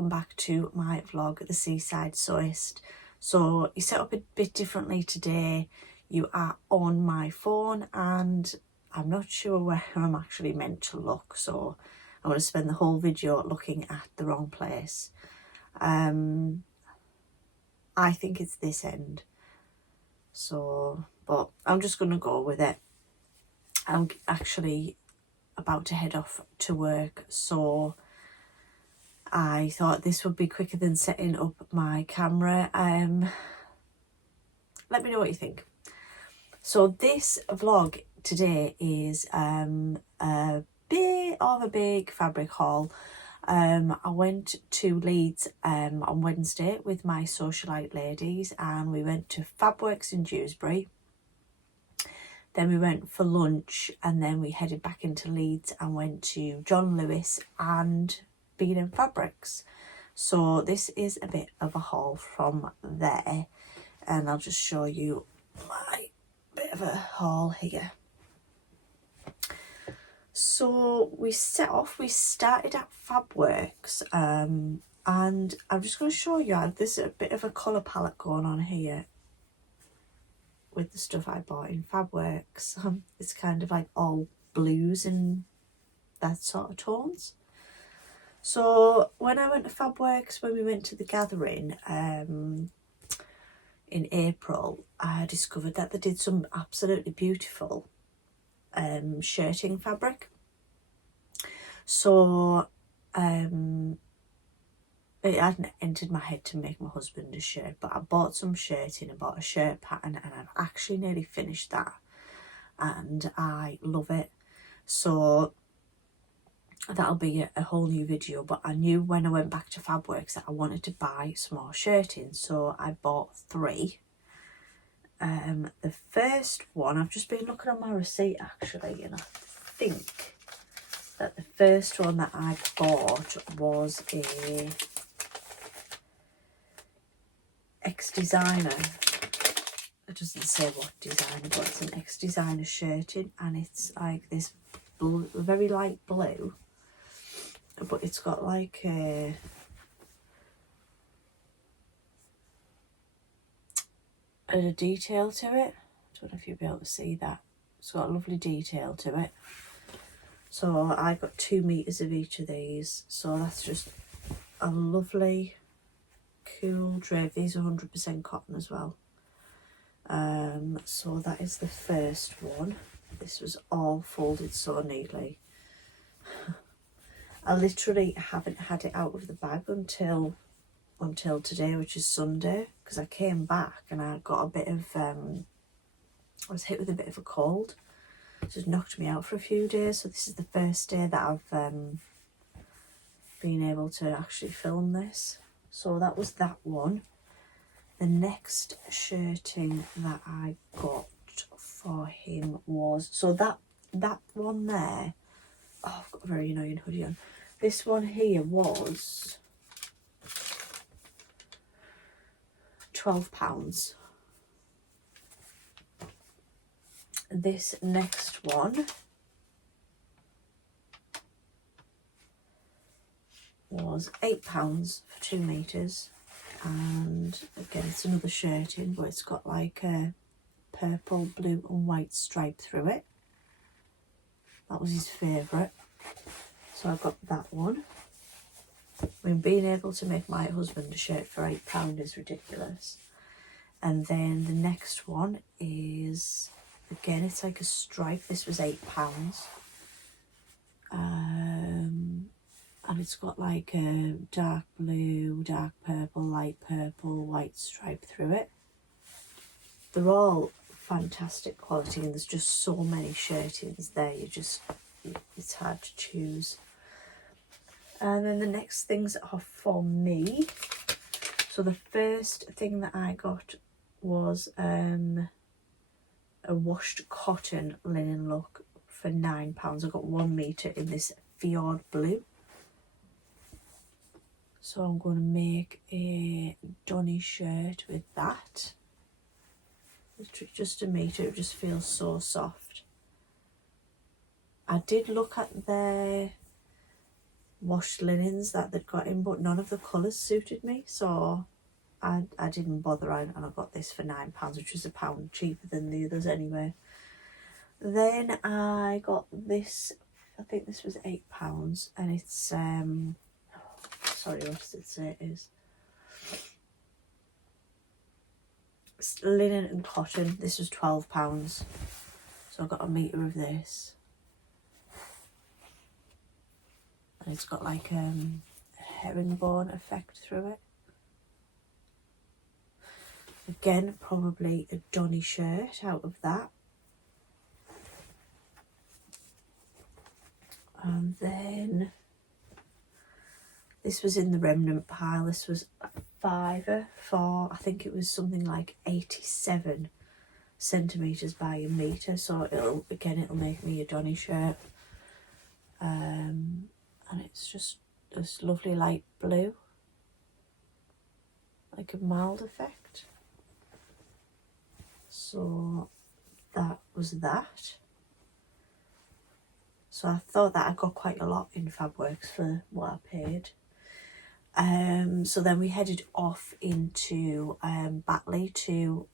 welcome back to my vlog, The Seaside Sewist. So you set up a bit differently today. You are on my phone and I'm not sure where I'm actually meant to look, so I'm going to spend the whole video looking at the wrong place. I think it's this end, so but I'm just going to go with it. I'm actually about to head off to work, so I thought this would be quicker than setting up my camera. Let me know what you think. So this vlog today is a bit of a big fabric haul. I went to Leeds on Wednesday with my socialite ladies, and we went to Fabworks in Dewsbury. Then we went for lunch, and then we headed back into Leeds and went to John Lewis and B&M Fabrics. So this is a bit of a haul from there, and I'll just show you my bit of a haul here. So we started at Fabworks, and I'm just going to show you, there's a bit of a colour palette going on here with the stuff I bought in Fabworks. It's kind of like all blues and that sort of tones. So when I went to Fabworks, when we went to the gathering in April, I discovered that they did some absolutely beautiful shirting fabric. So it hadn't entered my head to make my husband a shirt, but I bought some shirting, I bought a shirt pattern, and I've actually nearly finished that and I love it. So that'll be a whole new video, but I knew when I went back to Fabworks that I wanted to buy some more shirting, so I bought 3. The first one, I've just been looking on my receipt actually, and I think that the first one that I bought was a ex-designer. It doesn't say what designer, but it's an ex-designer shirting, and it's like this blue, very light blue, but it's got like a detail to it. I don't know if you'll be able to see that. It's got a lovely detail to it. So I got 2 meters of each of these, so that's just a lovely cool drape. These are 100% cotton as well. So that is the first one. This was all folded so neatly. I literally haven't had it out of the bag until today, which is Sunday, because I came back and I got a bit of I was hit with a bit of a cold. It just knocked me out for a few days, so this is the first day that I've been able to actually film this. So that was that one. The next shirting that I got for him was, so that one there, oh, I've got a very annoying hoodie on. This one here was £12. This next one was £8 for 2 meters, and again it's another shirting, but it's got like a purple, blue and white stripe through it. That was his favourite, so I got that one. I mean, being able to make my husband a shirt for £8 is ridiculous. And then the next one is, again, it's like a stripe. This was £8. And it's got like a dark blue, dark purple, light purple, white stripe through it. They're all fantastic quality, and there's just so many shirtings there, it's hard to choose. And then the next things are for me. So the first thing that I got was a washed cotton linen look for £9. I got 1 meter in this fjord blue. So I'm going to make a dunny shirt with that. Just a meter, it just feels so soft. I did look at their washed linens that they'd got in, but none of the colours suited me, so I didn't bother, and I got this for £9, which was £1 cheaper than the others anyway. Then I got this, I think this was £8, and it's sorry, what does it say it is? It's linen and cotton. This was £12, so I got a metre of this, and it's got like a herringbone effect through it. Again, probably a Donny shirt out of that. And then this was in the remnant pile. This was a £5 for, I think it was something like 87 centimetres by a metre. So it'll make me a Donny shirt. And it's just this lovely light blue, like a mild effect. So that was that. So I thought that I got quite a lot in Fabworks for what I paid. So then we headed off into Batley to,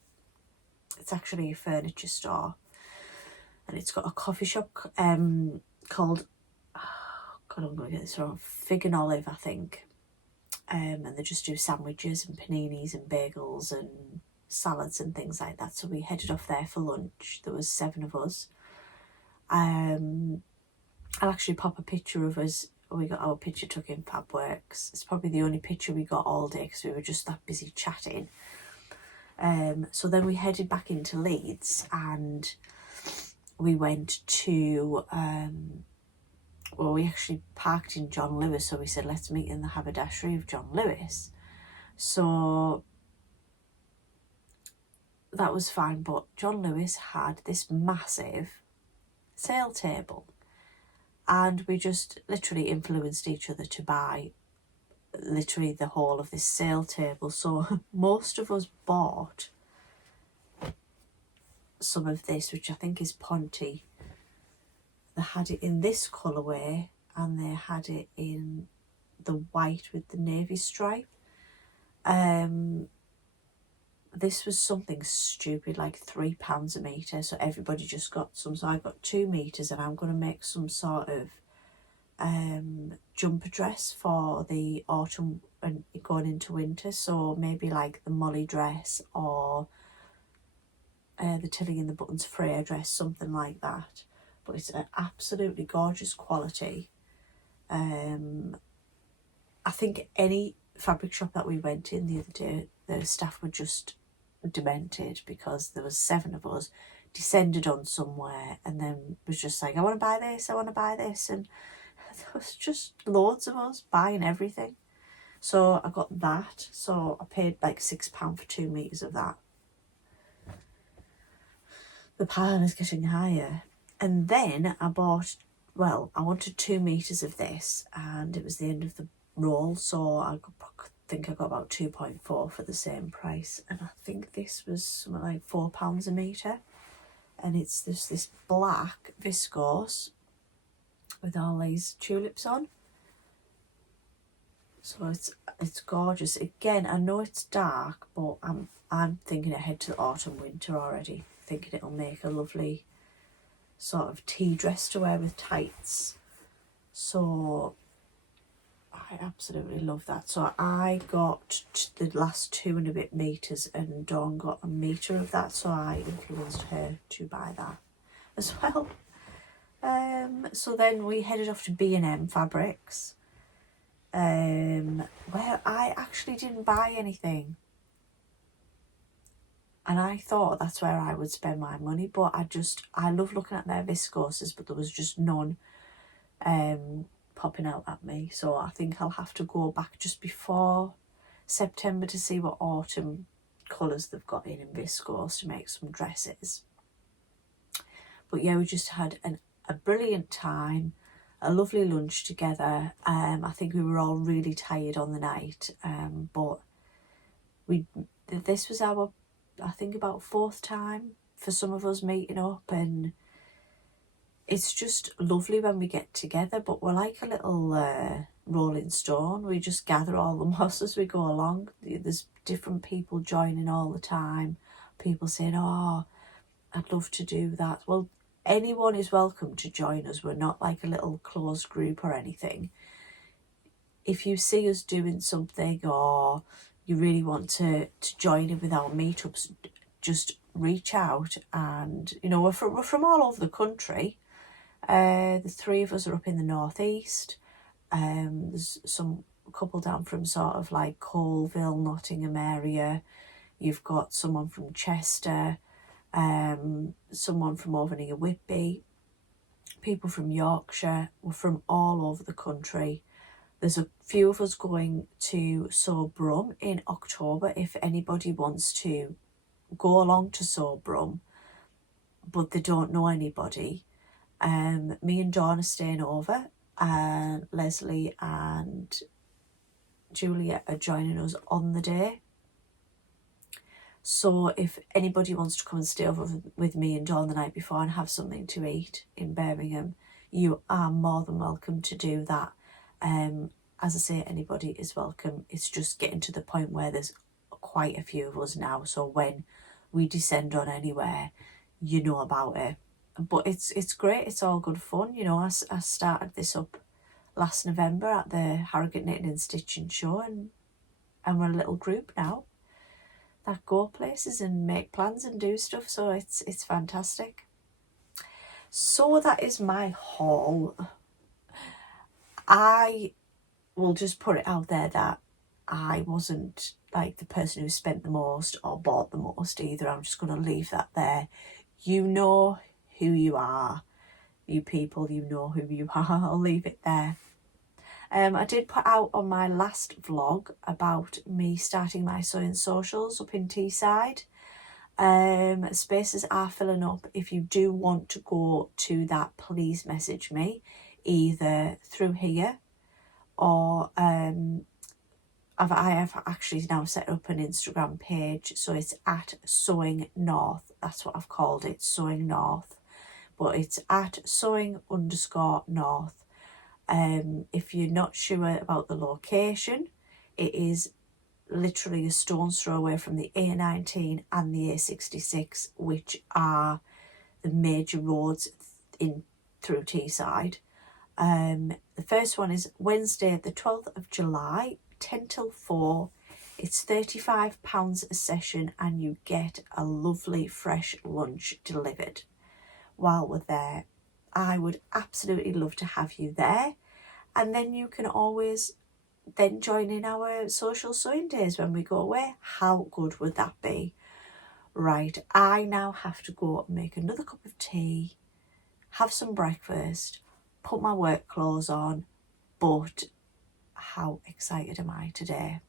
it's actually a furniture store, and it's got a coffee shop called, oh God, I'm going to get this wrong, Fig and Olive, I think. And they just do sandwiches and paninis and bagels and salads and things like that. So we headed off there for lunch. There was 7 of us. I'll actually pop a picture of us. We got our picture took in Fabworks. It's probably the only picture we got all day because we were just that busy chatting. So then we headed back into Leeds, and we went to, well, we actually parked in John Lewis, so we said, let's meet in the haberdashery of John Lewis. So that was fine, but John Lewis had this massive sale table, and we just literally influenced each other to buy literally the whole of this sale table. So most of us bought some of this, which I think is Ponte. They had it in this colourway, and they had it in the white with the navy stripe. This was something stupid, like £3 a metre, so everybody just got some. So I got 2 metres, and I'm going to make some sort of jumper dress for the autumn and going into winter. So maybe like the Molly dress, or the Tilly and the Buttons Freya dress, something like that. But it's an absolutely gorgeous quality. I think any fabric shop that we went in the other day, the staff were just demented, because there was 7 of us, descended on somewhere, and then was just like, I want to buy this, I want to buy this, and there was just loads of us buying everything. So I got that. So I paid like £6 for 2 metres of that. The pile is getting higher. And then I bought, well, I wanted 2 metres of this, and it was the end of the roll, so I think I got about 2.4 for the same price. And I think this was something like £4 a metre, and it's this black viscose with all these tulips on. So it's gorgeous. Again, I know it's dark, but I'm thinking ahead to the autumn winter already, thinking it'll make a lovely sort of tea dress to wear with tights. So I absolutely love that. So I got the last 2 and a bit metres, and Dawn got a metre of that, so I influenced her to buy that as well. So then we headed off to B&M Fabrics, where I actually didn't buy anything. And I thought that's where I would spend my money, but I love looking at their viscoses, but there was just none popping out at me. So I think I'll have to go back just before September to see what autumn colours they've got in viscose to make some dresses. But yeah, we just had a brilliant time, a lovely lunch together. I think we were all really tired on the night, but this was our, I think, about 4th time for some of us meeting up, and it's just lovely when we get together. But we're like a little rolling stone. We just gather all the moss as we go along. There's different people joining all the time. People saying, oh, I'd love to do that. Well, anyone is welcome to join us. We're not like a little closed group or anything. If you see us doing something or you really want to join in with our meetups, just reach out. And, you know, we're from all over the country. The three of us are up in the northeast. There's a couple down from sort of like Colville, Nottingham area. You've got someone from Chester, someone from over near Whitby, people from Yorkshire. We're from all over the country. There's a few of us going to Sobrum in October if anybody wants to go along to Sobrum, but they don't know anybody. Me and Dawn are staying over, and Leslie and Julia are joining us on the day. So if anybody wants to come and stay over with me and Dawn the night before and have something to eat in Birmingham, you are more than welcome to do that. As I say, anybody is welcome. It's just getting to the point where there's quite a few of us now. So when we descend on anywhere, you know about it. But it's great. It's all good fun. You know, I started this up last November at the Harrogate Knitting and Stitching Show, and we're a little group now that go places and make plans and do stuff. So it's fantastic. So that is my haul. I will just put it out there that I wasn't like the person who spent the most or bought the most either. I'm just going to leave that there. You know who you are. You people, you know who you are. I'll leave it there. I did put out on my last vlog about me starting my sewing socials up in Teesside. Spaces are filling up. If you do want to go to that, please message me either through here or I have actually now set up an Instagram page, so it's at Sewing North. That's what I've called it, Sewing North, but it's at sewing_north. If you're not sure about the location, it is literally a stone's throw away from the A19 and the A66, which are the major roads in through Teesside. The first one is Wednesday the 12th of July, 10 till 4. It's £35 a session and you get a lovely fresh lunch delivered while we're there. I would absolutely love to have you there, and then you can always then join in our social sewing days when we go away. How good would that be? Right, I now have to go and make another cup of tea, have some breakfast, put my work clothes on, but how excited am I today?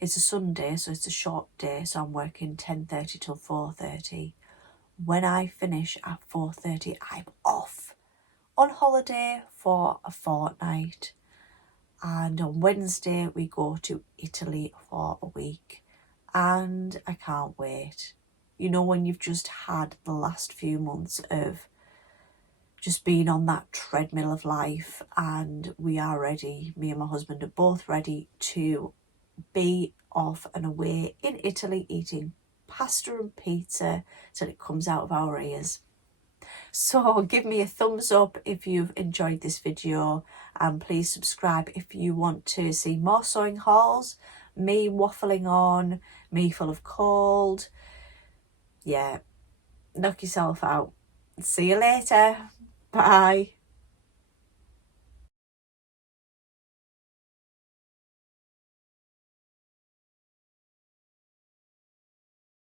It's a Sunday, so it's a short day, so I'm working 10:30 till 4:30. When I finish at 4:30, I'm off on holiday for a fortnight. And on Wednesday, we go to Italy for a week. And I can't wait. You know, when you've just had the last few months of just being on that treadmill of life, and we are ready, me and my husband are both ready to be off and away in Italy eating pasta and pizza till it comes out of our ears. So give me a thumbs up if you've enjoyed this video, and please subscribe if you want to see more sewing hauls, me waffling on, me full of cold. Yeah, knock yourself out. See you later. Bye.